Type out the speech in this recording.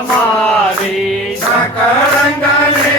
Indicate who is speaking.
Speaker 1: અમારી સકળંગલે